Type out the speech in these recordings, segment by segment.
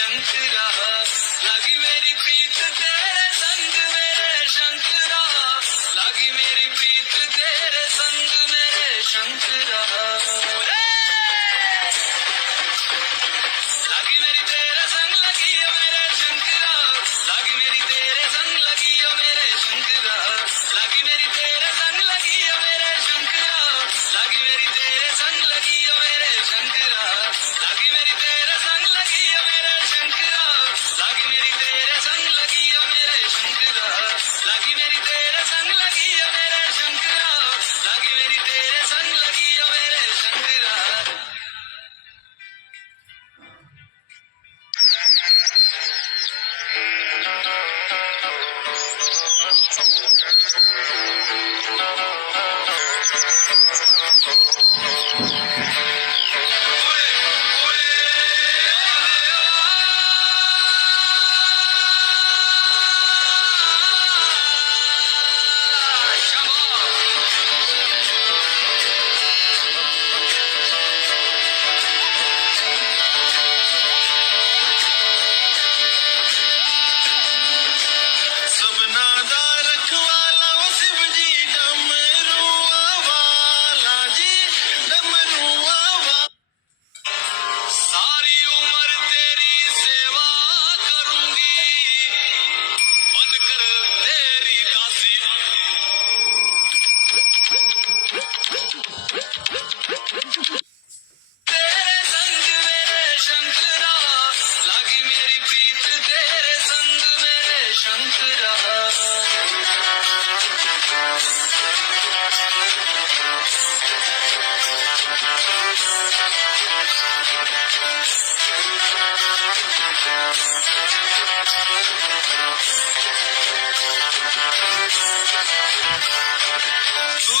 शंकरा, लगी मेरी प्रीत तेरे संग मेरे शंकरा, लगी मेरी प्रीत तेरे संग मेरे शंकरा, लगी मेरी तेरे संग लगी है मेरे शंकरा, लगी मेरी तेरे संग लगी है मेरे शंकरा, लगी मेरी तेरे संग लगी है मेरे शंकरा, लगी मेरी तेरे संग लगी है मेरे शंकरा, लगी मेरी तेरे संग लगी है मेरे शंकरा, लगी मेरी तेरे संग लगी है मेरे शंकरा, लगी मेरी तेरे संग लगी है मेरे शंकरा, लगी मेरी तेरे संग लगी है मेरे शंकरा। सारी उम्र तेरी सेवा करूंगी, बनकर तेरी दासी, तेरे संग मेरे शंकरा, लगी मेरी प्रीत तेरे संग मेरे शंकरा, तू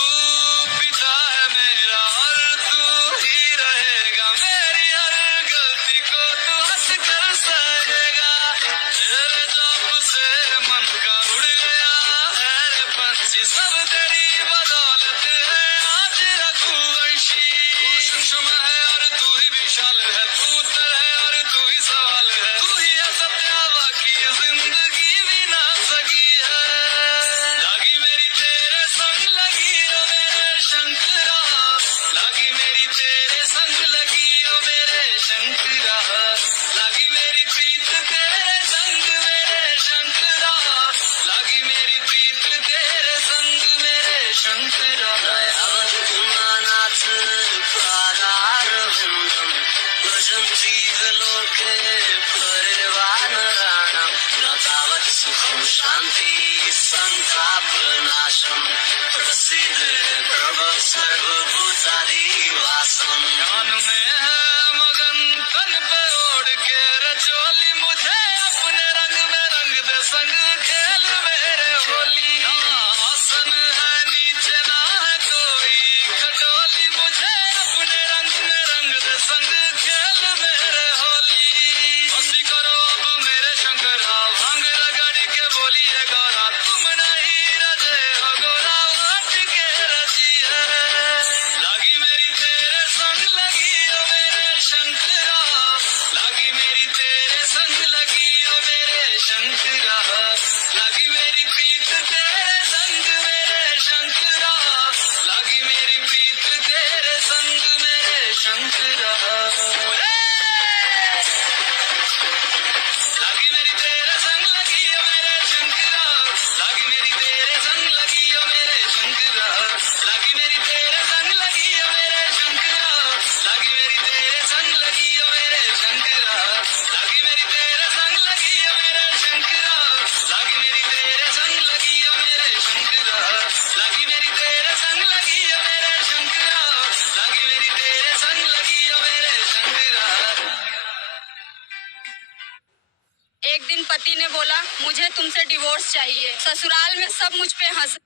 पिता है मेरा और तू ही रहेगा, मेरी हर गलती को तू हंस कर सहेगा, तेरे जाप से मन का उड़ गया है रे पंछी, सब तेरी बदौलत है आज रघुवंशी, तू सूक्ष्म है और तू ही विशाल है, तू उत्तर है और तू ही सवाल है, तू ही है सत्यावा की जिंदगी भी ना सकी है, लगी मेरी तेरे संग लगी ओ मेरे शंकरा, लगी मेरी तेरे संग लगी ओ मेरे शंकरा, लगी मेरी प्रीत तेरे संग मेरे शंकरा, लगी मेरी प्रीत तेरे संग मेरे शंकरा, नाथ प्राणारविन्दं भजन्ति लोके परिवानराणां, न तावत् सुखं शान्ति सन्तापनाशं, प्रसीद प्रभो सर्वभूताधिवासम्, ध्यान में है मगन तन पे ओढ़ के रचोली, मुझे अपने रंग में रंग दे संग खेल मेरे होली, आसन है नीचे ना है कोई खटोली, मुझे अपने रंग में रंग दे संग खेल मेरे होली, मस्ती करो अब मेरे शंकरा, भांग रगड़ के बोलिए गौरा, तुम नहीं रजे हो गोरा लौट के रजी है, लगी मेरी तेरे संग लगी ओ मेरे शंकरा, लगी मेरी तेरे संग लगी ओ मेरे शंकरा, लगी मेरी प्रीत तेरे संग मेरे शंकरा, लगी मेरी प्रीत तेरे संग मेरे शंकरा, लगी मेरी तेरे संग लगी ओ मेरे शंकरा, लगी मेरी तेरे संग लगी ओ मेरे शंकरा, लगी मेरी तेरे संग लगी ओ मेरे शंकरा, लगी मेरी तेरे संग लगी ओ मेरे शंकरा, लगी मेरी तेरे संग लगी ओ मेरे शंकरा, लगी मेरी तेरे संग लगी ओ मेरे शंकरा, लगी मेरी तेरे संग लगी ओ मेरे शंकरा, लगी मेरी तेरे संग लगी ओ मेरे शंकरा। एक दिन पति ने बोला, मुझे तुमसे डिवोर्स चाहिए, ससुराल में सब मुझ पे हंस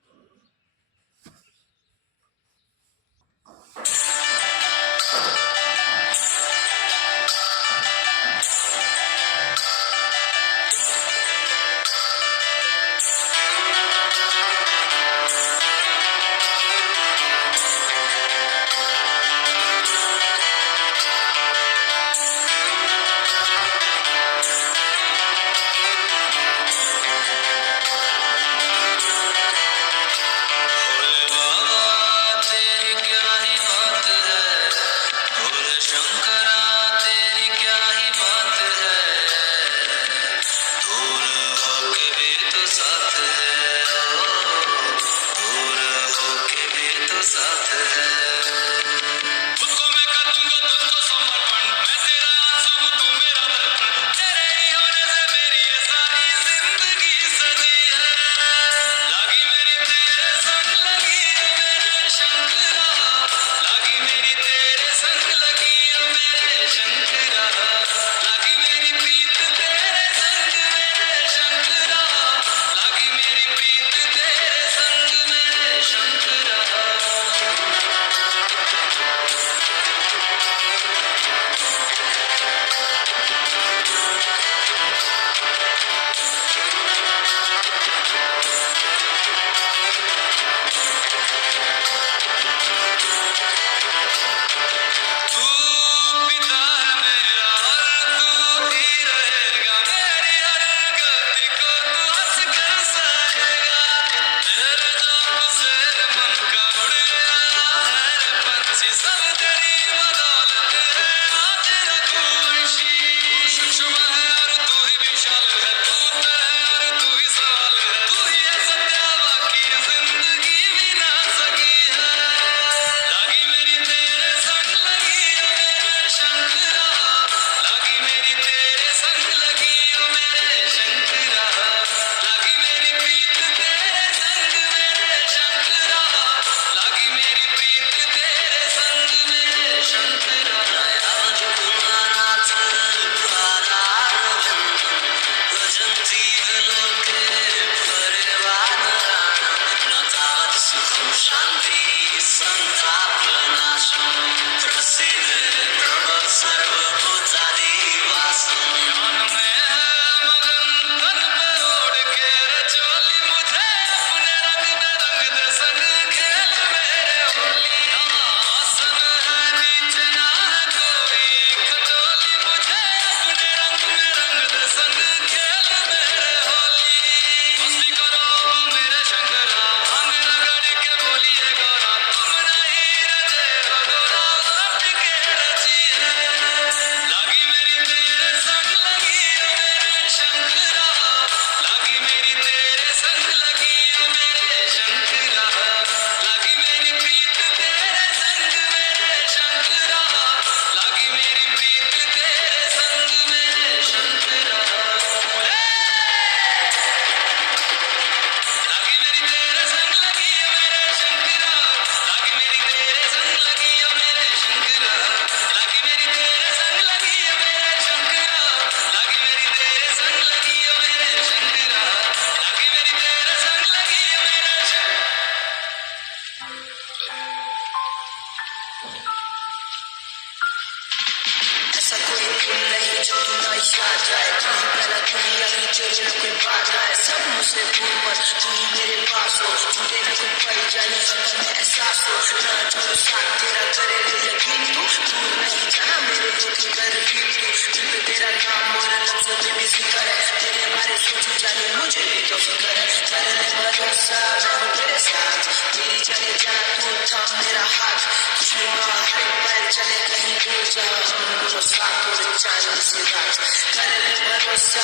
ऐसा कोई दिन नहीं जो तू ना याद आए, तू ही पहला तू ही आखिरी, तेरे ना कोई बात आए, सब मुझसे दूर पर तू ही मेरे पास हो, टूटे ना कोई पल जाने जब में एहसास हो, ना छोड़ो साथ तेरा करे ले यकीन, तू दूर नहीं जाना मेरे को तू तरकीब, तू दिल पे तेरा नाम और लफ्जों पे भी जिक्र है, तेरे बारे सोचू जाने मुझे भी तो फिक्र है, कर ले भरोसा मैं हूँ तेरे साथ, मेरी चले जा तू थाम मेरा हाथ, खुशनुमा हर एक पल चले कहीं दूर जहाँ हम दोनों साथ और चांद सी रात, कर ले भरोसा।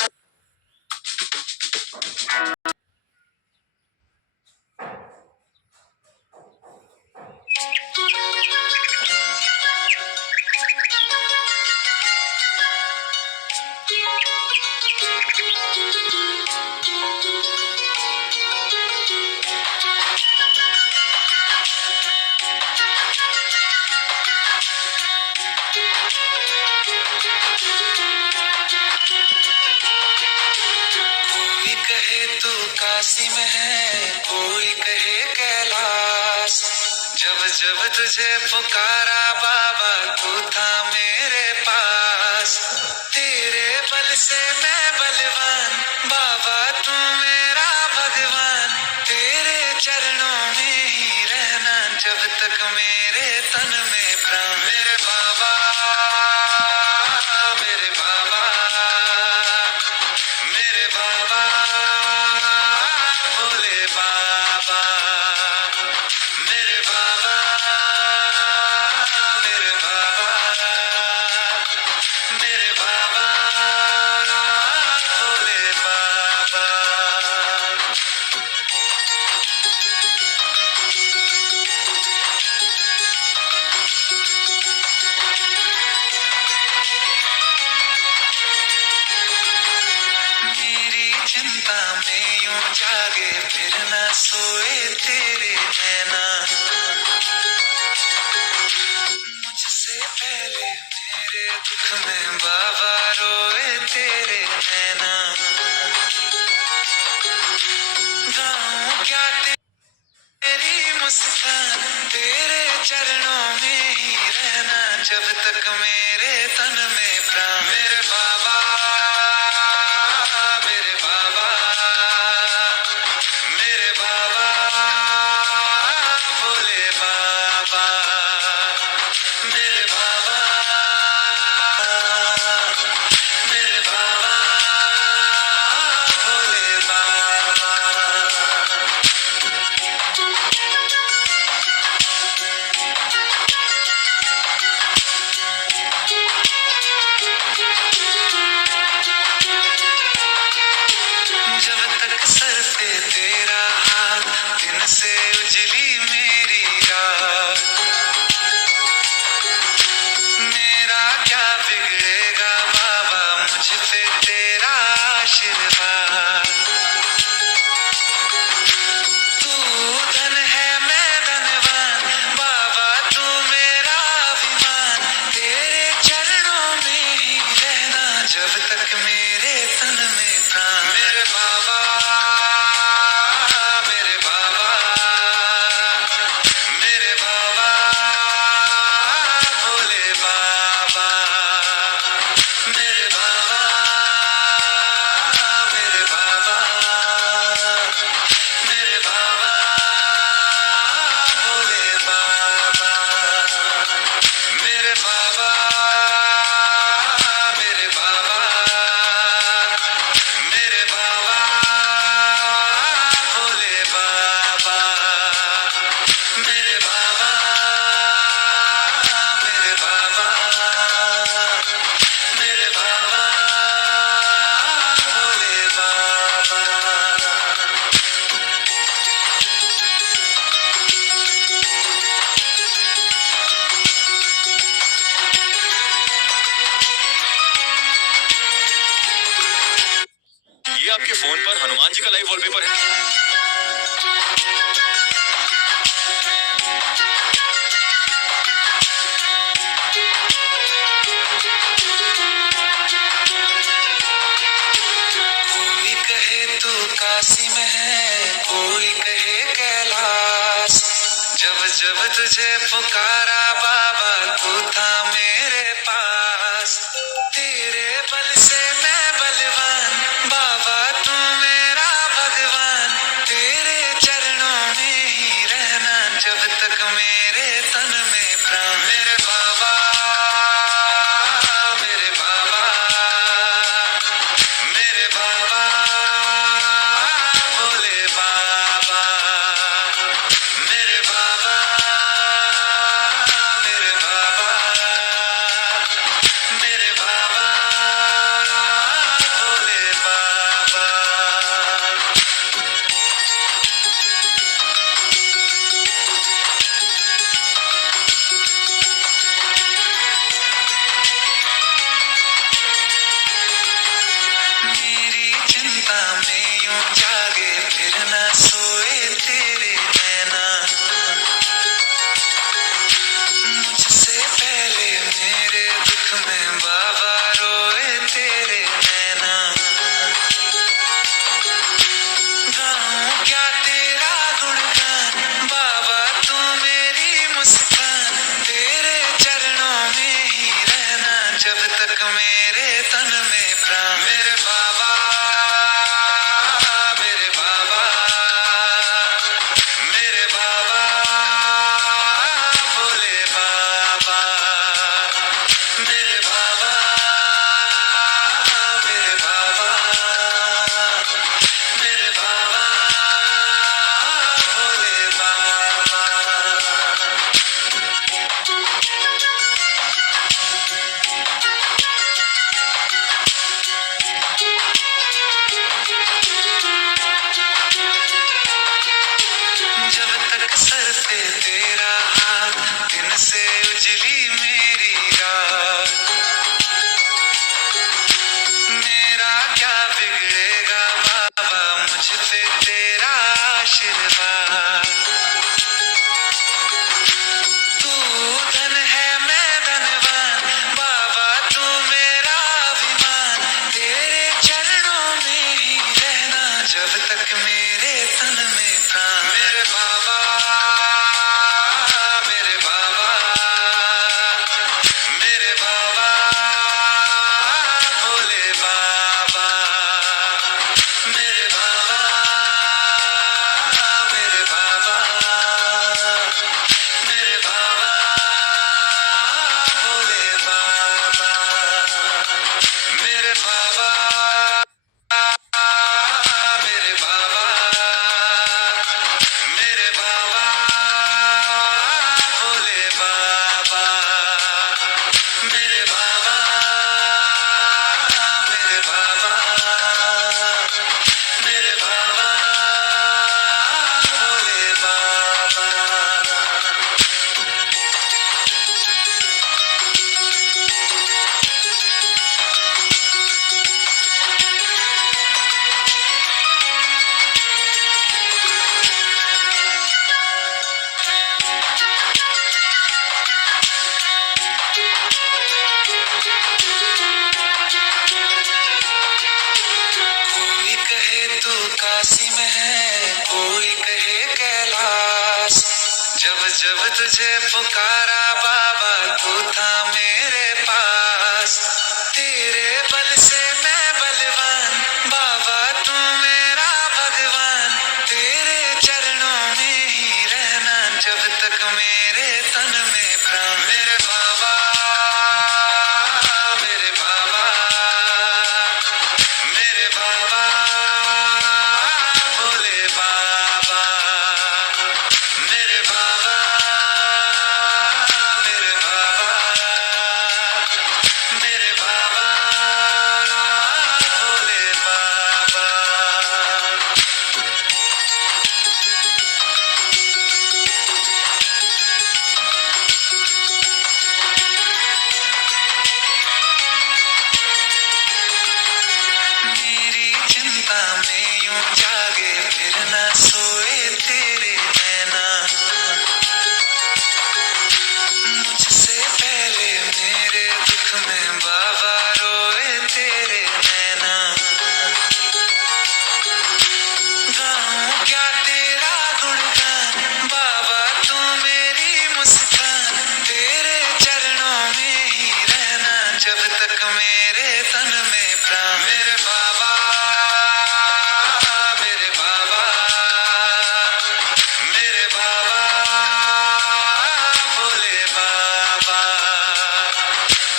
कोई कहे तू काशी में है, कोई कहे कैलाश, जब जब तुझे पुकारा बाबा तू था मेरे पास, तेरे बल से मैं बलवान, बाबा तू मेरा भगवान, तेरे चरणों में ही रहना जब तक मेरे तन में प्राण, मेरे बाबा, मेरे बाबा, मेरे बाबा, भोले बाबा, मेरे बाबा, मेरे बाबा, मेरे बाबा, भोले बाबा। मेरी चिंता में यूं जागे फिर ना सोए तेरे नैना, मुझसे पहले मेरे दुख में बाबा रोए तेरे नैना, गाऊं क्या तेरी मुस्कान, तेरे चरणों में ही रहना जब तक मेरे तन में प्राण, मेरे बाबा, मेरे बाबा, मेरे बाबा, भोले बाबा, मेरे बाबा, मेरे बाबा, भोले बाबा। जब तक सर पे तेरा हाथ, दिन से उजली मेरी रात, मेरा क्या बिगड़ेगा बाबा मुझ पे तेरा आशीर्वाद, तू धन है मैं धनवान, बाबा तू मेरा अभिमान, तेरे चरणों में ही रहना जब तक मेरे तन में प्राण, मेरे बाबा, मेरे बाबा, मेरे बाबा, भोले बाबा, मेरे बाबा, मेरे बाबा, मेरे बाबा, भोले बाबा, मेरे बाबा, मेरे बाबा, मेरे बाबा, भोले बाबा, मेरे बाबा, मेरे बाबा, मेरे बाबा, भोले बाबा। ये आपके फोन पर हनुमान जी का लाइव वॉलपेपर है। कोई कहे तू काशी में है, कोई कहे कैलाश, जब जब तुझे पुकारा बाबा तू था मेरे पास। जब तक मेरे तन में प्राण। मेरे बाबा, मेरे बाबा, मेरे बाबा, भोले बाबा, मेरे बाबा, मेरे बाबा, मेरे बाबा, भोले बाबा। जब तक सर पे तेरा हाथ, दिन से उजली मेरी रात। मेरा क्या बिगड़ेगा बाबा, मुझ पे तेरा आशीर्वाद। तू धन है मैं धनवान, बाबा तू मेरा अभिमान। तेरे चरणों में ही रहना जब तक मेरे तन में प्राण। मेरे बाबा, मेरे बाबा, मेरे बाबा, भोले बाबा, मेरे बाबा, मेरे बाबा, मेरे बाबा, भोले बाबा, मेरे बाबा, मेरे बाबा, मेरे बाबा, भोले बाबा, मेरे बाबा, मेरे बाबा, मेरे बाबा, भोले बाबा। कोई कहे तू काशी में है, कोई कहे कैलाश। जब जब तुझे पुकारा बाबा, तू था मेरे पास। तेरे बल से मैं बलवान, बाबा तू मेरा भगवान। तेरे चरणों में ही रहना जब तक मेरे तन में प्राण। मेरे बाबा, मेरे बाबा, मेरे बाबा, भोले बाबा, मेरे बाबा, मेरे बाबा, मेरे बाबा, भोले बाबा। मेरी चिंता में यूं जागे, फिर ना सोए तेरे नैना। मुझसे पहले मेरे दुख में बाबा रोए तेरे नैना। गाऊं क्या तेरा गुणगान, बाबा तू मेरी मुस्कान। तेरे चरणों में ही रहना जब तक मेरे तन में प्राण। मेरे बाबा, मेरे बाबा, मेरे बाबा, भोले बाबा,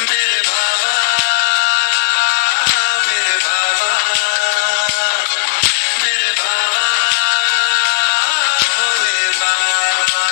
मेरे बाबा, मेरे बाबा, मेरे बाबा, भोले बाबा।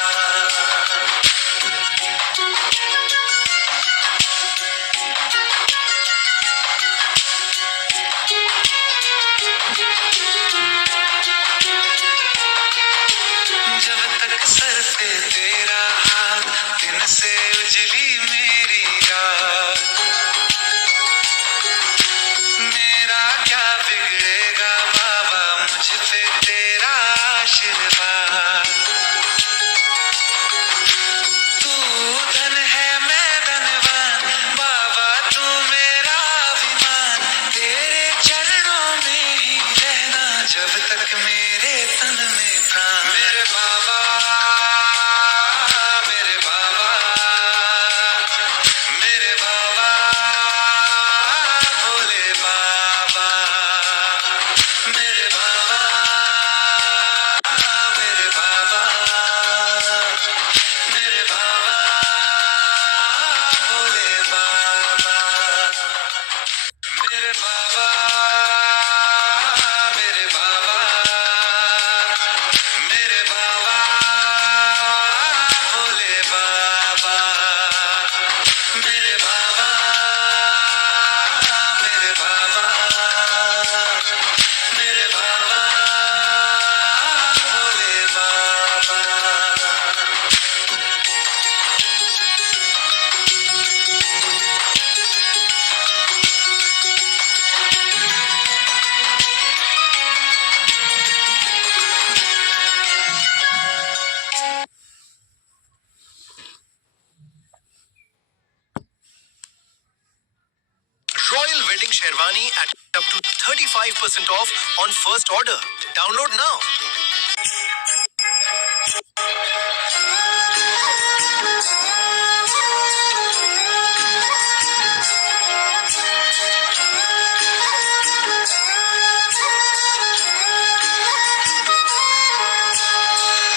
Wedding Sherwani at up to 35% off on first order. Download now.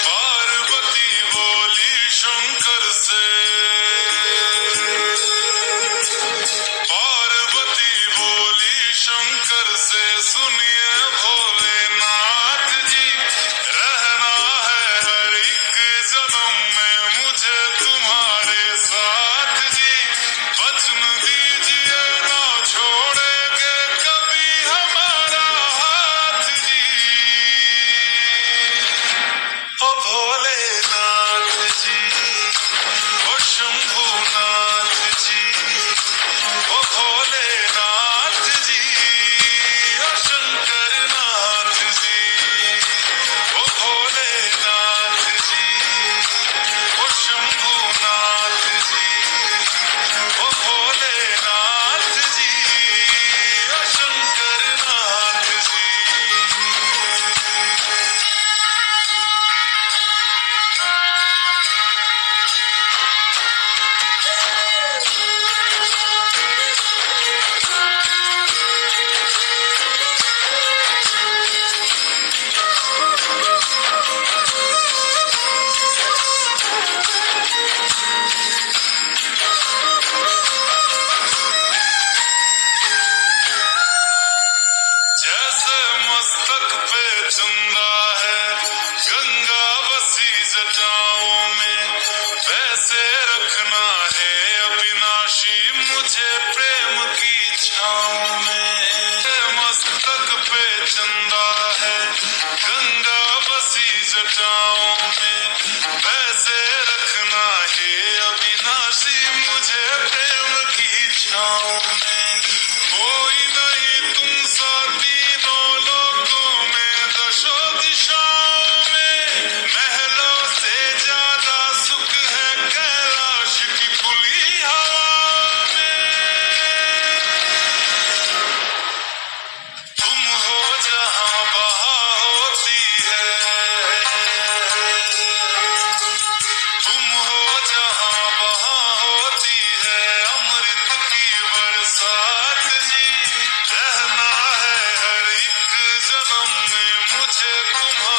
Parvati बोली शंकर से, पार्वती बोली शंकर से, सुनिए भोलेनाथ जी, रहना है हर एक जन्म में मुझे तुम्हारे साथ जी, वचन दीजिए ना छोड़ेंगे कभी हमारा हाथ जी। ओ भोलेनाथ जी, ओ शंभुनाथ जी, ओ भोलेनाथ जी, ओ शंकरनाथ जी, ओ भोलेनाथ जी, ओ शंभुनाथ जी, ओ भोलेनाथ जी, ओ शंकरनाथ जी। जैसे मस्तक पे चंदा है, गंगा बसी जटाओं में, वैसे रखना है अविनाशी मुझे प्रेम की छाँव में। मस्तक पे चंदा है, गंगा बसी जटाओं में, वैसे रखना है अविनाशी मुझे प्रेम की छाँव में। कोई नहीं तुम सा तीनों लोकों में, दशों दिशाओं में, महलों से ज्यादा सुख है कैलाश की खुली हवा में। तुम हो जहां बहा होती है, तुम हो जहां बहा होती है अमृत की बरसात जी, रहना है हर एक जन्म में मुझे तुम्हारे